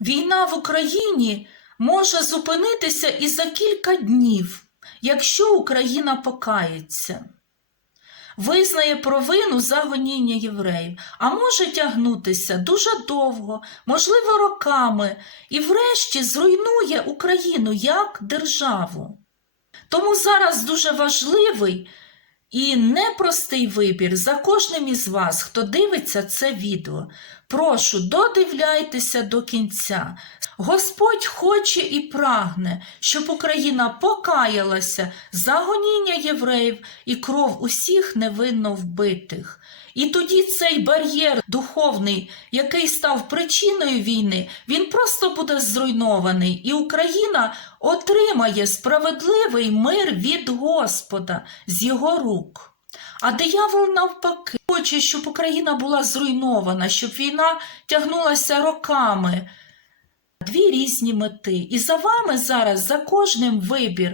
Війна в Україні може зупинитися і за кілька днів, якщо Україна покається, визнає провину за гоніння євреїв, а може тягнутися дуже довго, можливо, роками, і врешті зруйнує Україну як державу. Тому зараз дуже важливий і непростий вибір за кожним із вас, хто дивиться це відео. Прошу, додивляйтеся до кінця. Господь хоче і прагне, щоб Україна покаялася за гоніння євреїв і кров усіх невинно вбитих. І тоді цей бар'єр духовний, який став причиною війни, він просто буде зруйнований, і Україна отримає справедливий мир від Господа з його рук. А диявол навпаки хоче, щоб Україна була зруйнована, щоб війна тягнулася роками. Дві різні мети. І за вами зараз, за кожним вибір